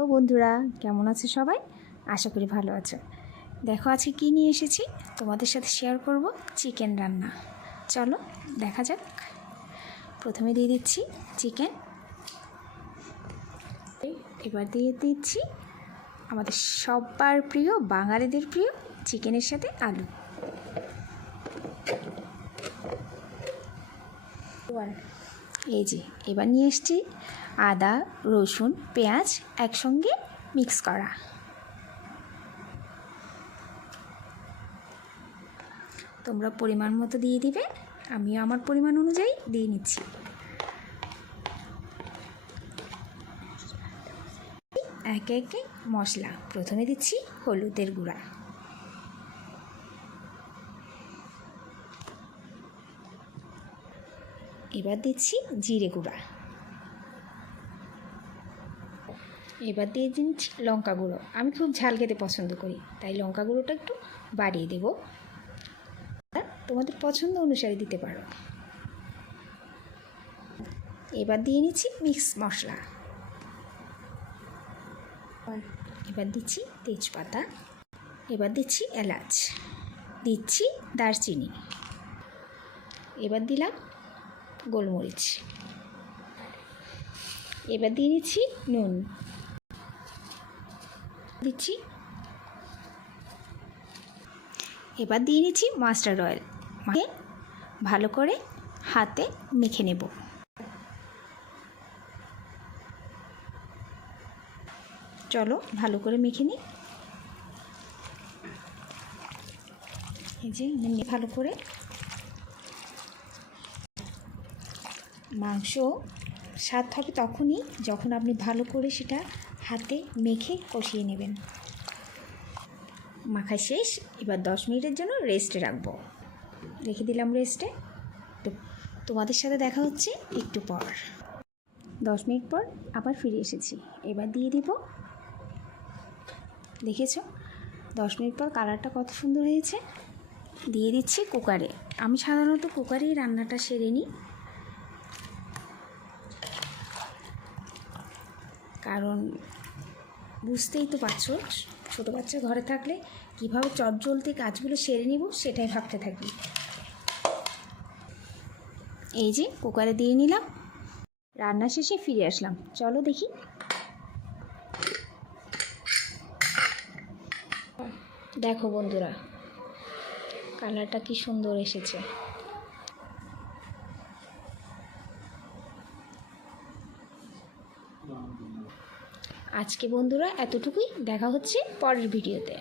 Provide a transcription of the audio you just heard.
তো বন্ধুরা, কেমন আছে সবাই? আশা করি ভালো আছো। দেখো আজকে কী নিয়ে এসেছি? তোমাদের সাথে শেয়ার করব চিকেন রান্না। চলো, দেখা যাক। প্রথমে দিয়ে দিচ্ছি চিকেন এবার দিয়ে দিচ্ছি আমাদের সবার প্রিয়, বাঙালিদের প্রিয় চিকেনের সাথে আলু। এই যে, এবার নিয়ে এসছি আদা, রসুন, পেঁয়াজ একসঙ্গে মিক্স করা। তোমরা পরিমাণ মতো দিয়ে দিবে, আমিও আমার পরিমাণ অনুযায়ী দিয়ে নিচ্ছি। একে একে মশলা, প্রথমে দিচ্ছি হলুদের গুঁড়া। এবার দিচ্ছি জিরে গুঁড়া। এবার দিয়ে দিচ্ছি লঙ্কা গুঁড়ো। আমি খুব ঝাল খেতে পছন্দ করি, তাই লঙ্কা গুঁড়োটা একটু বাড়িয়ে দেব। তোমাদের পছন্দ অনুসারে দিতে পারো। এবার দিয়ে নিচ্ছি মিক্স মশলা। এবার দিচ্ছি তেজপাতা। এবার দিচ্ছি এলাচ। দিচ্ছি দারচিনি। এবার দিলাম গোলমরিচ। এবার দিয়ে দিচ্ছি নুন। দিচ্ছি। এবার দিয়ে নিচ্ছি মাস্টার্ড অয়েল। মাখে ভালো করে হাতে মেখে নেব। চলো, ভালো করে মেখে নিই। এই যে, ভালো করে মাংস স্বাদ হবে তখনই যখন আপনি ভালো করে সেটা হাতে মেখে কষিয়ে নেবেন। মাখা শেষ, এবার দশ মিনিটের জন্য রেস্টে রাখব। রেখে দিলাম রেস্টে তো তোমাদের সাথে দেখা হচ্ছে একটু পর। দশ মিনিট পর আবার ফিরে এসেছি। এবার দিয়ে দিব। দেখেছ? দশ মিনিট পর কালারটা কত সুন্দর হয়েছে। দিয়ে দিচ্ছি কুকারে। আমি সাধারণত কুকারেই রান্নাটা সেরে নিই। কারণ বুঝতেই তো পারছ, ছোটো বাচ্চা ঘরে থাকলে কীভাবে চটজলতে কাজগুলো সেরে নিব সেটাই ভাবতে থাকি। এই যে কুকারে দিয়ে নিলাম, রান্না শেষে ফিরে আসলাম। চলো দেখি। দেখো বন্ধুরা, কালারটা কি সুন্দর এসেছে। আজকে বন্ধুরা এতটুকুই। দেখা হচ্ছে পরের ভিডিওতে।